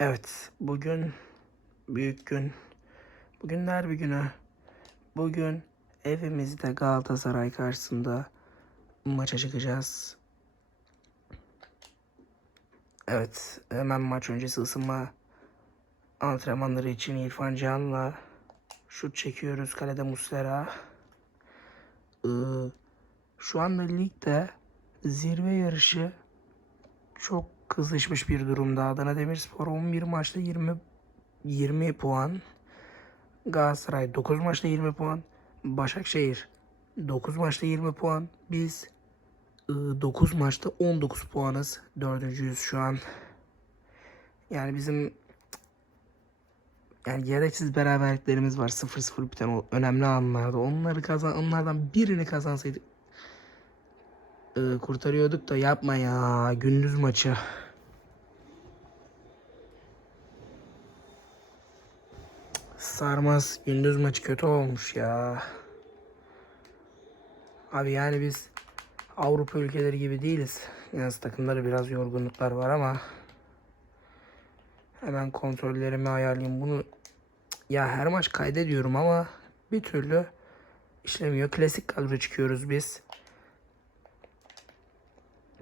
Evet, bugün büyük gün. Bugünler bir günü. Bugün evimizde Galatasaray karşısında maça çıkacağız. Evet, hemen maç öncesi ısınma antrenmanları için İrfan Can'la şut çekiyoruz. Kalede Muslera. Ee, şu anda ligde zirve yarışı çok kızışmış bir durumda. Adana Demirspor 11 maçta 20 20 puan. Galatasaray 9 maçta 20 puan. Başakşehir 9 maçta 20 puan. Biz 9 maçta 19 puanız. Dördüncüyüz şu an. Yani bizim yani gereksiz beraberliklerimiz var. 0-0 biten o önemli anlarda. Onları kazan onlardan birini kazansaydık e, kurtarıyorduk da yapma ya. Gündüz maçı. Sarmaz. Gündüz maçı kötü olmuş ya. Abi yani biz Avrupa ülkeleri gibi değiliz. Yalnız takımları biraz yorgunluklar var ama hemen kontrollerimi ayarlayayım. Bunu ya her maç kaydediyorum ama bir türlü işlemiyor. Klasik kadro çıkıyoruz biz.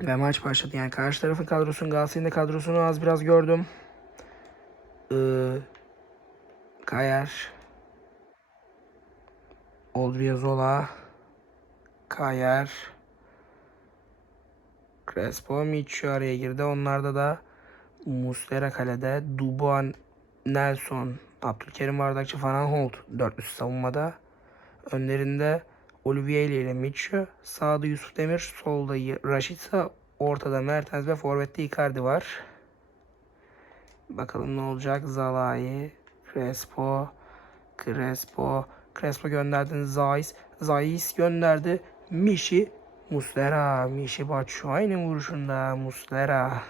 Ve maç başladı. Yani karşı tarafın kadrosunu, Galatasaray'ın da kadrosunu az biraz gördüm. Ee, Kayer. Odriozola. Kayer. Crespo Micho araya girdi. Onlarda da Muslera kalede. Dubois, Nelson, Abdülkerim Bardakçı, Van Holt dörtlüsü savunmada. Önlerinde Olivier ile Micho. Sağda Yusuf Demir, solda Rashica, ortada Mertens ve forvette Icardi var. Bakalım ne olacak? Zalai, Crespo, Crespo, Crespo gönderdin Zayis, Zayis gönderdi Mişi, Muslera, Mişi Batshuayi'nin vuruşunda Muslera.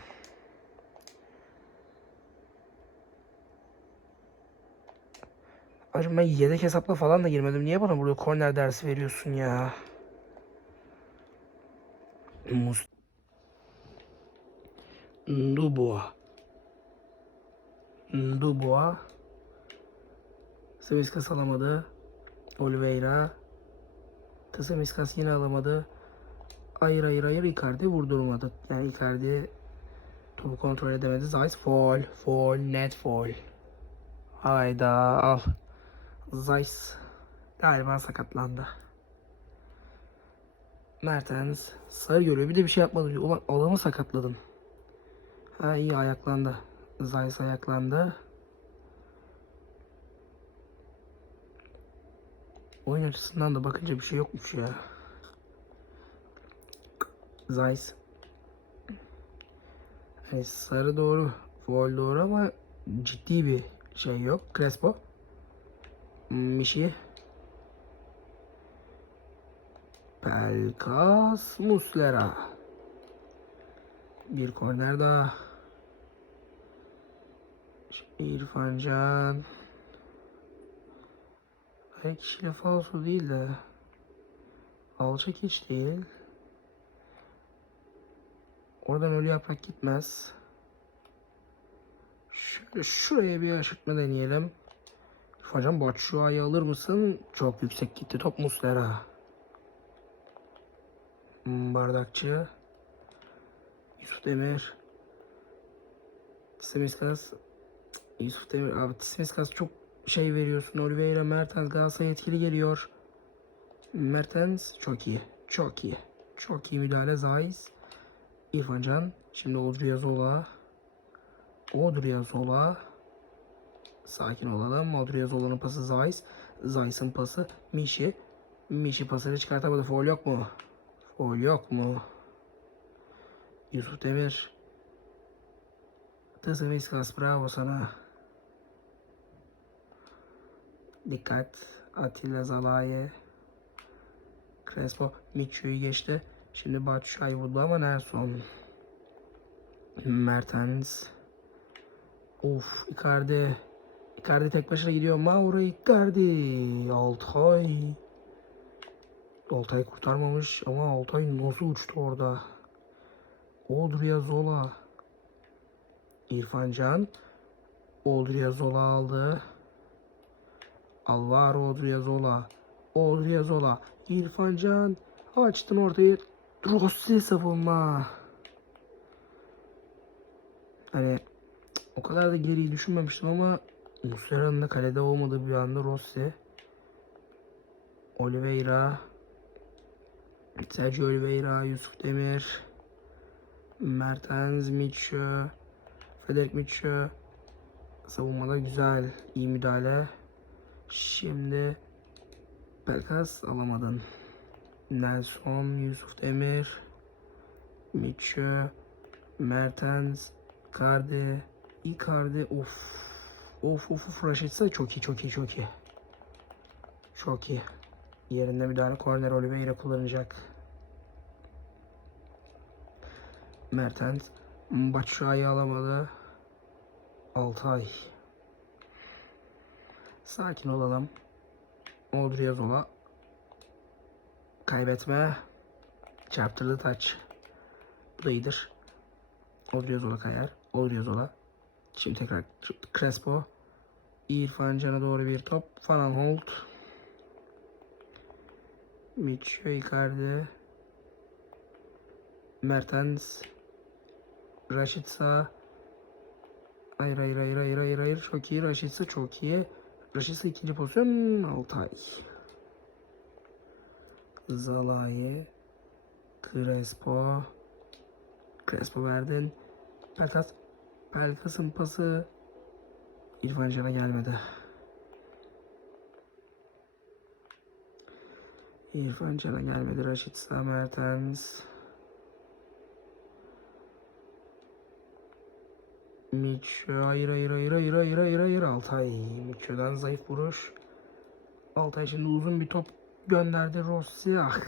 Acaba ben yedek hesapla falan da girmedim. Niye bana burada korner dersi veriyorsun ya? Mus Dubois. Dubois. Samiskas alamadı. Oliveira. Samiskas yine alamadı. Hayır hayır hayır Icardi vurdurmadı. Yani Icardi topu kontrol edemedi. Zeiss foul. Foul. Net foul. Hayda al. Zeiss galiba sakatlandı. Mertens sarı görüyor. Bir de bir şey yapmadı. Ulan adamı sakatladın. Ha iyi ayaklandı. Zeiss ayaklandı. Oyun açısından da bakınca bir şey yokmuş ya. Zeiss. Yani sarı doğru. Foul doğru ama ciddi bir şey yok. Crespo. Mişi. Pelkas Muslera. Bir korner daha. İrfan Can. Ayak kişiyle falso değil de alçak hiç değil. Oradan ölü yaprak gitmez. Şöyle şuraya bir aşırtma deneyelim. Hocam Batshuayi alır mısın? Çok yüksek gitti top Muslera. Hmm, Bardakçı. Yusuf Demir. Simiskas. Yusuf Demir. Abi Simiskas çok şey veriyorsun. Oliveira Mertens Galatasaray etkili geliyor. Mertens çok iyi. Çok iyi. Çok iyi müdahale. Zayis. İrfan Can. Şimdi Odriozola. Odriozola. Sakin olalım. Odriozola'nın pası Zayis. Zayis'in pası Mişi. Mişi pasını çıkartamadı. Foul yok mu? Foul yok mu? Yusuf Demir. Tızım İskas bravo sana. Dikkat. Atilla Zalai. Crespo Miçu'yu geçti. Şimdi Batshuayi vurdu ama Nelson. Mertens. Of Icardi. Icardi tek başına gidiyor. Mauro Icardi. Altay. Altay kurtarmamış ama Altay nasıl uçtu orada. Odriozola. İrfan Can. Odriozola aldı. Alvaro Odriozola. Odriozola. İrfan Can. Açtın ortayı. Rossi savunma. Hani o kadar da geriyi düşünmemiştim ama Muslera'nın da kalede olmadığı bir anda Rossi. Oliveira. Sergio Oliveira, Yusuf Demir. Mertens, Mitchell. Frederick Mitchell. Savunmada güzel. iyi müdahale. Şimdi Pelkas alamadın. Nelson, Yusuf Demir. Mitchell. Mertens. Icardi. Icardi. Of. Of of of. Raşitsa çok iyi çok iyi çok iyi. Çok iyi. Yerinde müdahale korner Oliveira kullanacak. Mertens. Batshuayi alamadı. Altay. Sakin olalım. Odriozola. Kaybetme. Çarptırdı taç. Bu da iyidir. Odriozola kayar. Odriozola. Şimdi tekrar Crespo. İrfan Can'a doğru bir top. Van Aanholt. Mitchell Icardi. Mertens. Raşitsa. Hayır hayır hayır hayır hayır hayır. Çok iyi. Raşitsa çok iyi. Raşitsa ikinci pozisyon. Altay. Zalai. Crespo. Crespo verdin. Pelkas. Pelkas'ın pası. İrfan Can'a gelmedi. İrfan Can'a gelmedi. Raşit Sağ Mertens. Miço hayır hayır hayır hayır hayır hayır hayır Altay. Miço'dan zayıf vuruş. Altay şimdi uzun bir top gönderdi Rossi. Ah.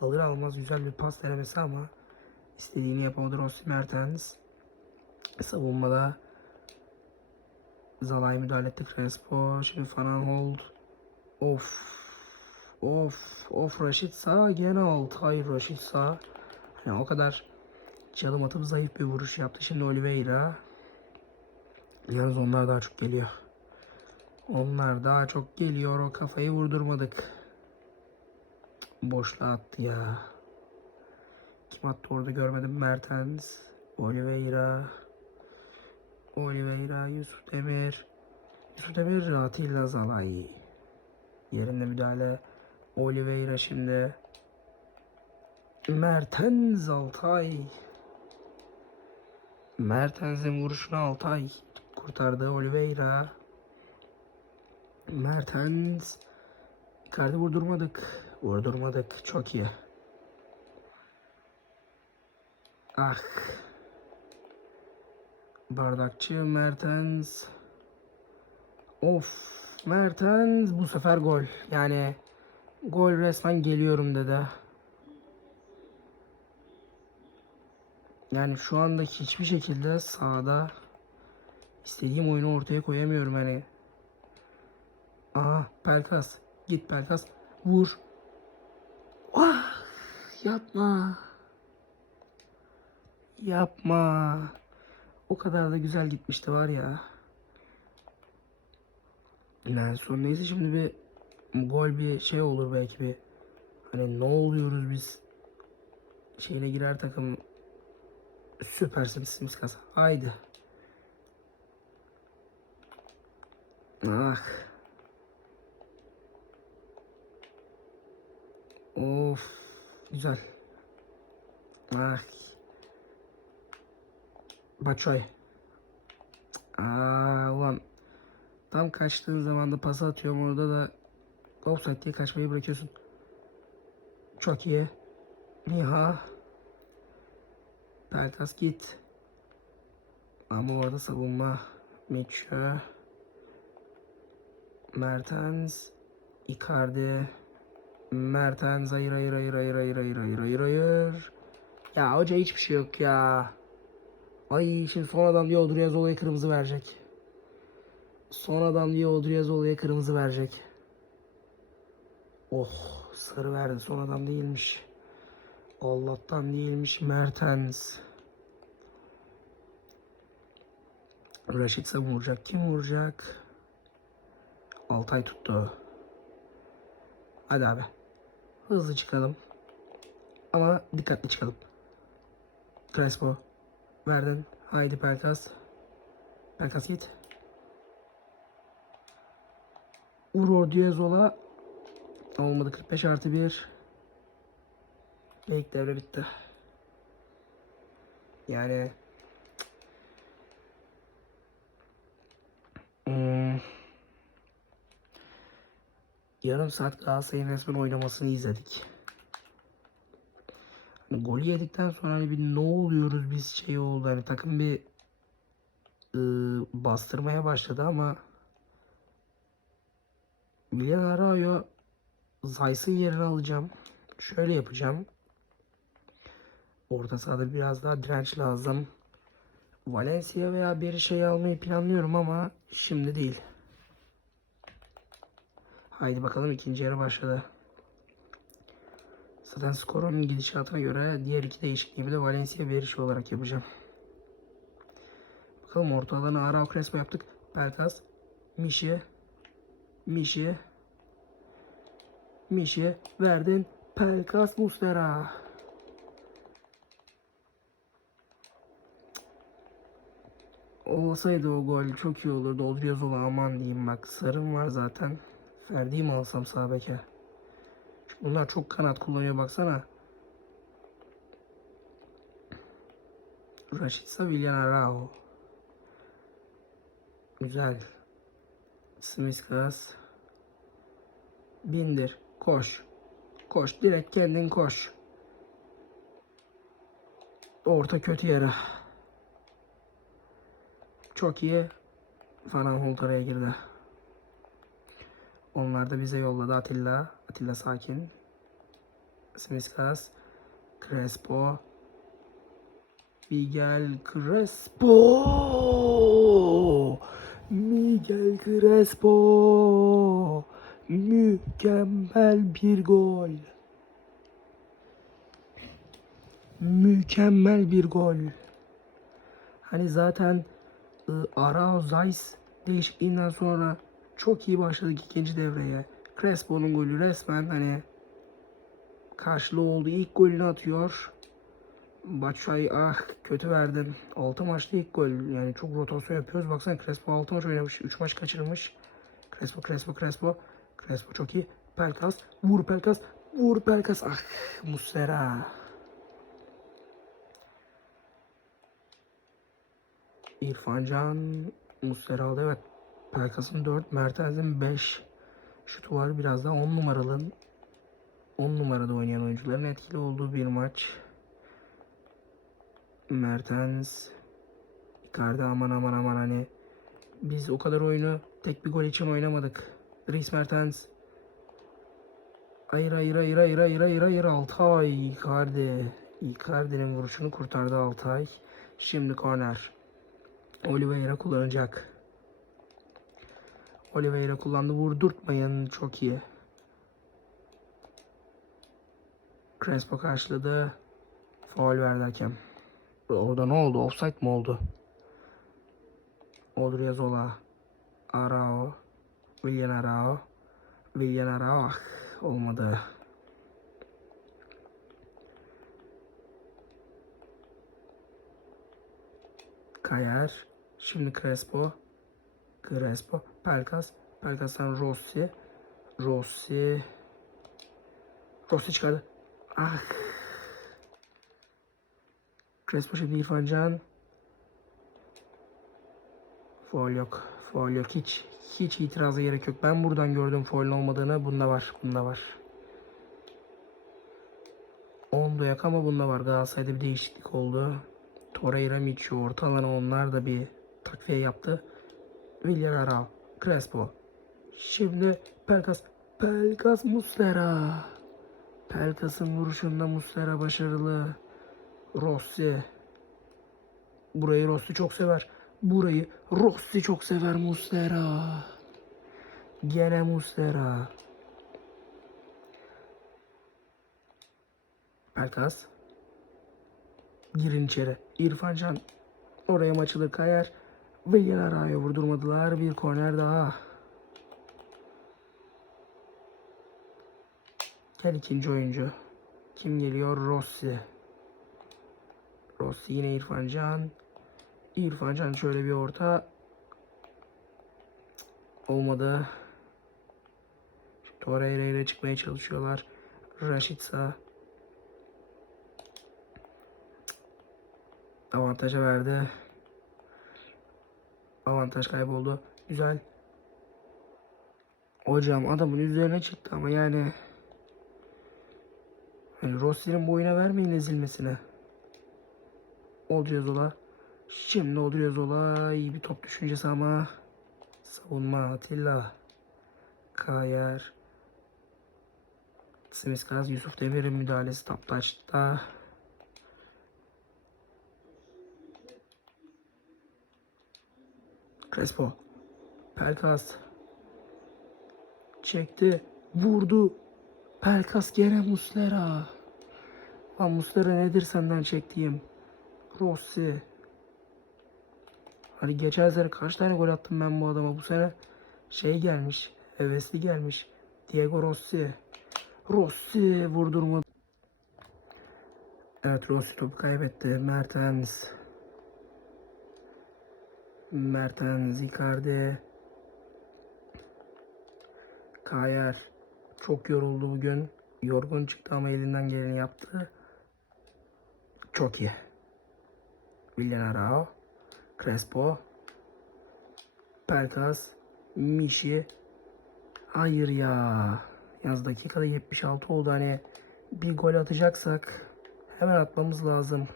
Alır almaz güzel bir pas denemesi ama istediğini yapamadı Rossi Mertens. Savunmada Zalay müdahale etti Crespo. Şimdi Van Aanholt. Of. Of. Of Raşit Sağ gene Altay Raşit Sağ. Yani o kadar çalım atıp zayıf bir vuruş yaptı. Şimdi Oliveira. Yalnız onlar daha çok geliyor. Onlar daha çok geliyor. O kafayı vurdurmadık. Boşluğa attı ya. Kim attı orada görmedim. Mertens. Oliveira. Oliveira. Yusuf Demir. Yusuf Demir. Atilla Zalai. Yerinde müdahale. Oliveira şimdi. Mertens Altay. Mertens'in vuruşunu Altay kurtardı Oliveira. Mertens. Icardi vurdurmadık. Vurdurmadık. Çok iyi. Ah. Bardakçı Mertens. Of. Mertens bu sefer gol. Yani gol resmen geliyorum dedi. Yani şu anda hiçbir şekilde sahada istediğim oyunu ortaya koyamıyorum hani. Aha Pelkas. Git Pelkas. Vur. Ah, yapma. Yapma. O kadar da güzel gitmişti var ya. Yani son neyse şimdi bir gol bir şey olur belki bir. Hani ne oluyoruz biz? Şeyine girer takım Süpersin Sims kasa. Haydi. Ah. Of. Güzel. Ah. Baçoy. Aa ulan. Tam kaçtığın zaman da pas atıyorum orada da offside diye kaçmayı bırakıyorsun. Çok iyi. Niha. Pelkas git. Ama orada savunma. Mitchell. Mertens. Icardi. Mertens hayır hayır hayır hayır hayır hayır hayır hayır. Ya hoca hiçbir şey yok ya. Ay şimdi sonradan diyor Odriozola kırmızı verecek. Sonradan diyor Odriozola kırmızı verecek. Oh sarı verdi sonradan değilmiş. Allah'tan değilmiş Mertens. Raşitse vuracak. Kim vuracak? Altay tuttu. Hadi abi. Hızlı çıkalım. Ama dikkatli çıkalım. Crespo. Verdin. Haydi Pelkas. Pelkas git. Vur Diazola. Olmadı 45 artı 1. Ve devre bitti. Yani Hmm. Yarım saat Galatasaray'ın resmen oynamasını izledik. Hani golü yedikten sonra hani bir ne oluyoruz biz şey oldu hani takım bir ıı, bastırmaya başladı ama Willian Arayo Zayt'sın yerini alacağım. Şöyle yapacağım. Orta sahada biraz daha direnç lazım. Valencia veya bir şey almayı planlıyorum ama şimdi değil. Haydi bakalım ikinci yarı başladı. Zaten skorun gidişatına göre diğer iki değişikliğimi de Valencia şey olarak yapacağım. Bakalım orta alanı Arao Crespo yaptık. Pelkas, Mişi, Mişi, Mişi verdin. Pelkas Mustera. Olsaydı o gol çok iyi olurdu. Odriozola aman diyeyim bak. Sarım var zaten. Ferdi'yi mi alsam sağ beke? Bunlar çok kanat kullanıyor baksana. Rashica Willian Arao. Güzel. Smiskas. Bindir. Koş. Koş. Direkt kendin koş. Orta kötü yere. Çok iyi. Falan Holt araya girdi. Onlar da bize yolladı Atilla. Atilla sakin. Smiskas. Crespo. Miguel Crespo. Miguel Crespo. Mükemmel bir gol. Mükemmel bir gol. Hani zaten ıı, Arao Zeiss değişikliğinden sonra çok iyi başladık ikinci devreye. Crespo'nun golü resmen hani karşılığı oldu. İlk golünü atıyor. Batshuayi ah kötü verdin. 6 maçta ilk gol. Yani çok rotasyon yapıyoruz. Baksana Crespo 6 maç oynamış. 3 maç kaçırmış. Crespo Crespo Crespo. Crespo çok iyi. Pelkas. Vur Pelkas. Vur Pelkas. Ah Muslera. İrfan Can Muslera aldı. Evet. Pelkas'ın 4, Mertens'in 5 şutu var. Biraz daha 10 numaralı 10 numarada oynayan oyuncuların etkili olduğu bir maç. Mertens Icardi aman aman aman hani biz o kadar oyunu tek bir gol için oynamadık. Dries Mertens Hayır hayır hayır hayır hayır hayır hayır Altay Icardi Icardi'nin vuruşunu kurtardı Altay. Şimdi korner. Oliveira kullanacak. Oliveira kullandı. Vurdurtmayın. Çok iyi. Crespo karşıladı. Faul verdi hakem. Orada ne oldu? Offside mi oldu? Odriozola. Arao. Willian Arao. Willian Arao. Ah, olmadı. Kayar. Şimdi Crespo. Crespo. Pelkas. Pelkas'tan Rossi. Rossi. Rossi çıkardı. Ah. Crespo şimdi İrfan Can. Foul yok. Foul yok. Hiç hiç itiraza gerek yok. Ben buradan gördüm foul'ün olmadığını. Bunda var. Bunda var. Onda yok ama bunda var. Galatasaray'da bir değişiklik oldu. Torreira Michu orta alana onlar da bir takviye yaptı. Arao. Crespo. Şimdi Pelkas. Pelkas Muslera. Pelkas'ın vuruşunda Muslera başarılı. Rossi. Burayı Rossi çok sever. Burayı Rossi çok sever Muslera. Gene Muslera. Pelkas. Girin içeri. İrfan Can oraya mı açılır kayar. Villara'ya vurdurmadılar. Bir korner daha. Gel ikinci oyuncu. Kim geliyor? Rossi. Rossi yine İrfan Can. İrfan Can şöyle bir orta. Olmadı. Torreira ile çıkmaya çalışıyorlar. Raşitsa. Avantaja verdi. Avantaj kayboldu. Güzel. Hocam adamın üzerine çıktı ama yani Hani Rossi'nin boyuna vermeyin ezilmesine. Odriozola. Şimdi Odriozola iyi bir top düşüncesi ama savunma Atilla. Kayer. Simiskaz Yusuf Demir'in müdahalesi top taçta. Crespo. Pelkas. Çekti. Vurdu. Pelkas gene Muslera. Lan Muslera nedir senden çektiğim? Rossi. Hani geçen sene kaç tane gol attım ben bu adama. Bu sene şey gelmiş. Hevesli gelmiş. Diego Rossi. Rossi vurdurmadı. Evet Rossi topu kaybetti. Mertens. Mertens, Icardi. Kayer. Çok yoruldu bugün. Yorgun çıktı ama elinden geleni yaptı. Çok iyi. Villanarao. Crespo. Pelkas. Mişi. Hayır ya. Yaz dakikada 76 oldu. Hani bir gol atacaksak hemen atmamız lazım.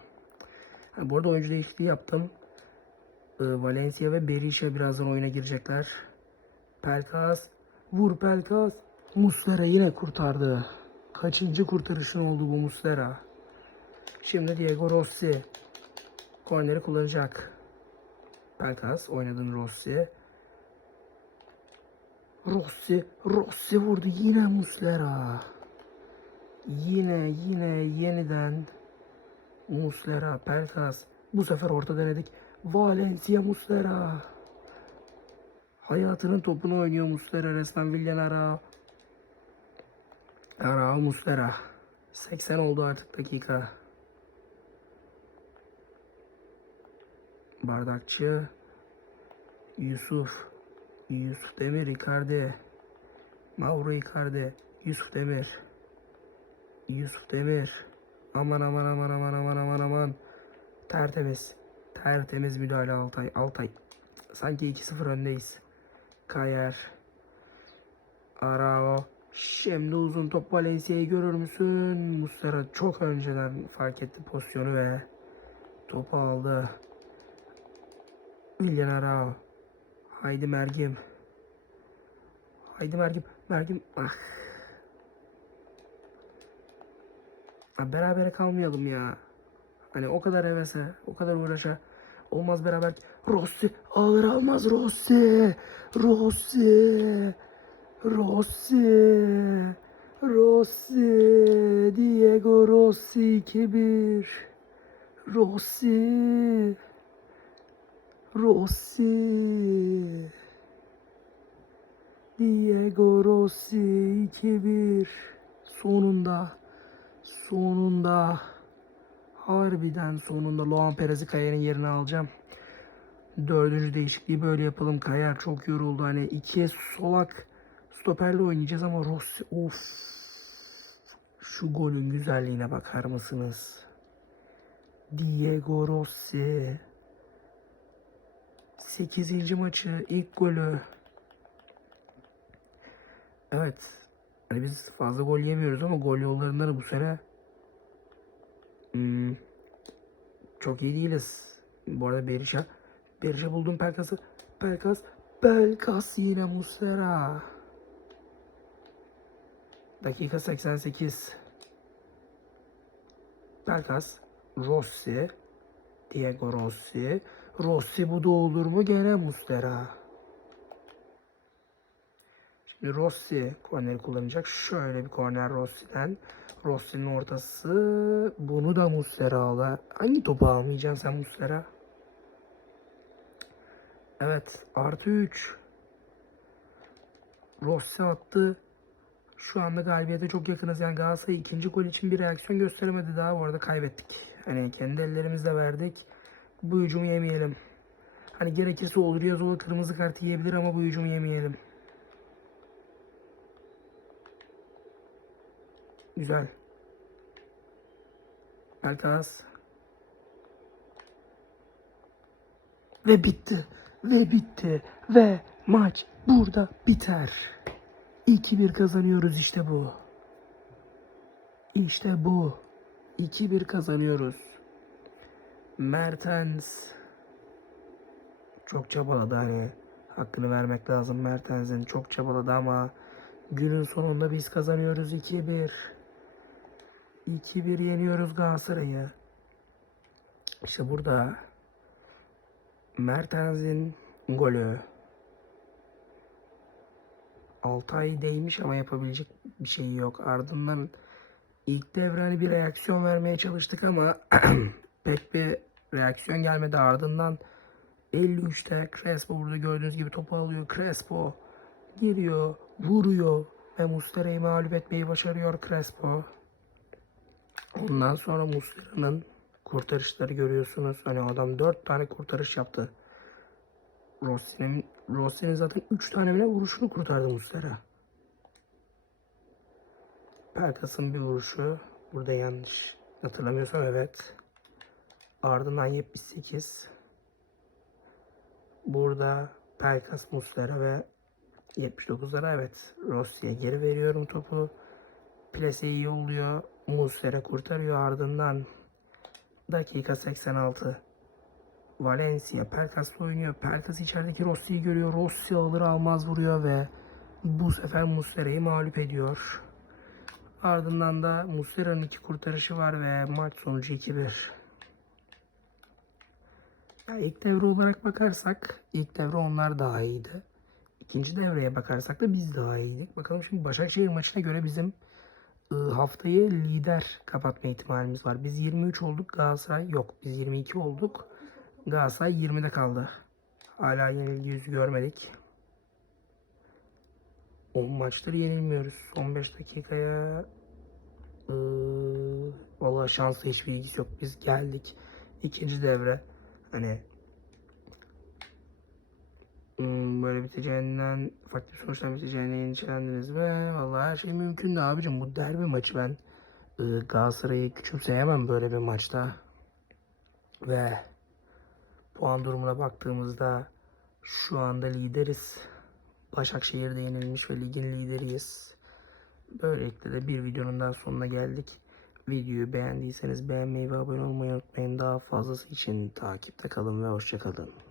Ha, bu arada oyuncu değişikliği yaptım. Ee, Valencia ve Berisha birazdan oyuna girecekler. Pelkas. Vur Pelkas. Muslera yine kurtardı. Kaçıncı kurtarışın oldu bu Muslera? Şimdi Diego Rossi. Korneri kullanacak. Pelkas oynadın Rossi. Rossi, Rossi vurdu yine Muslera. Yine yine yeniden Muslera, Pelkas. Bu sefer orta denedik. Valencia Muslera. Hayatının topunu oynuyor Muslera resmen Villan Ara. Ara Muslera. 80 oldu artık dakika. Bardakçı. Yusuf. Yusuf Demir Icardi. Mauro Icardi. Yusuf Demir. Yusuf Demir. Aman aman aman aman aman aman aman. Tertemiz. Tertemiz müdahale Altay. Altay. Sanki 2-0 öndeyiz. Kayer. Arao. Şimdi uzun top Valencia'yı görür müsün? Muslera çok önceden fark etti pozisyonu ve topu aldı. Willian Arao. Haydi Mergim. Haydi Mergim. Mergim. Ah. Ha, berabere kalmayalım ya. Hani o kadar hevese, o kadar uğraşa. Olmaz beraber. Rossi alır almaz Rossi. Rossi. Rossi. Rossi. Diego Rossi 2-1. Rossi. Rossi. Diego Rossi 2-1. Sonunda. Sonunda. Harbiden sonunda Luan Perez'i Kayer'in yerine alacağım. Dördüncü değişikliği böyle yapalım. Kayer çok yoruldu. Hani ikiye solak stoperle oynayacağız ama Rossi of. Şu golün güzelliğine bakar mısınız? Diego Rossi. 8. maçı ilk golü. Evet. Hani biz fazla gol yemiyoruz ama gol yollarında da bu sene Hmm, çok iyi değiliz. Bu arada Berisha. Berisha buldum Pelkas'ı. Pelkas. Pelkas yine Muslera. Dakika 88. Pelkas. Rossi. Diego Rossi. Rossi bu da olur mu? Gene Muslera. Şimdi Rossi korneri kullanacak. Şöyle bir korner Rossi'den. Rossi'nin ortası. Bunu da Muslera aldı. Hangi topu almayacaksın sen Muslera? Evet artı 3. Rossi attı. Şu anda galibiyete çok yakınız. Yani Galatasaray ikinci gol için bir reaksiyon gösteremedi daha. Bu arada kaybettik. Hani kendi ellerimizle verdik. Bu hücumu yemeyelim. Hani gerekirse olur Yazola kırmızı kart yiyebilir ama bu hücumu yemeyelim. Güzel. Alkaz. Ve bitti. Ve bitti. Ve maç burada biter. 2-1 kazanıyoruz işte bu. İşte bu. 2-1 kazanıyoruz. Mertens çok çabaladı hani hakkını vermek lazım Mertens'in çok çabaladı ama günün sonunda biz kazanıyoruz 2-1. 2-1 yeniyoruz Galatasaray'ı. İşte burada Mertens'in golü. Altay değmiş ama yapabilecek bir şey yok. Ardından ilk devre hani bir reaksiyon vermeye çalıştık ama pek bir reaksiyon gelmedi. Ardından 53'te Crespo burada gördüğünüz gibi topu alıyor. Crespo giriyor, vuruyor ve Mustera'yı mağlup etmeyi başarıyor Crespo. Ondan sonra Muslera'nın kurtarışları görüyorsunuz. Hani adam 4 tane kurtarış yaptı. Rossi'nin Rossi'nin zaten 3 tane bile vuruşunu kurtardı Muslera. Pelkas'ın bir vuruşu. Burada yanlış hatırlamıyorsam evet. Ardından 78. Burada Pelkas Muslera ve 79'lara evet Rossi'ye geri veriyorum topu. Plase'yi yolluyor. Muslera kurtarıyor ardından dakika 86. Valencia Pelkas'la oynuyor. Pelkas içerideki Rossi'yi görüyor. Rossi alır almaz vuruyor ve bu sefer Muslera'yı mağlup ediyor. Ardından da Muslera'nın iki kurtarışı var ve maç sonucu 2-1. Ya ilk devre olarak bakarsak ilk devre onlar daha iyiydi. İkinci devreye bakarsak da biz daha iyiydik. Bakalım şimdi Başakşehir maçına göre bizim haftayı lider kapatma ihtimalimiz var. Biz 23 olduk Galatasaray yok. Biz 22 olduk. Galatasaray 20'de kaldı. Hala yenilgi yüzü görmedik. 10 maçtır yenilmiyoruz. 15 dakikaya ıı, vallahi şanslı hiçbir ilgisi yok. Biz geldik. İkinci devre hani böyle biteceğinden farklı bir sonuçtan biteceğine endişelendiniz ve vallahi her şey mümkün de abicim bu derbi maçı ben ıı, Galatasaray'ı küçümseyemem böyle bir maçta ve puan durumuna baktığımızda şu anda lideriz. Başakşehir'de yenilmiş ve ligin lideriyiz. Böylelikle de bir videonun daha sonuna geldik. Videoyu beğendiyseniz beğenmeyi ve abone olmayı unutmayın. Daha fazlası için takipte kalın ve hoşçakalın.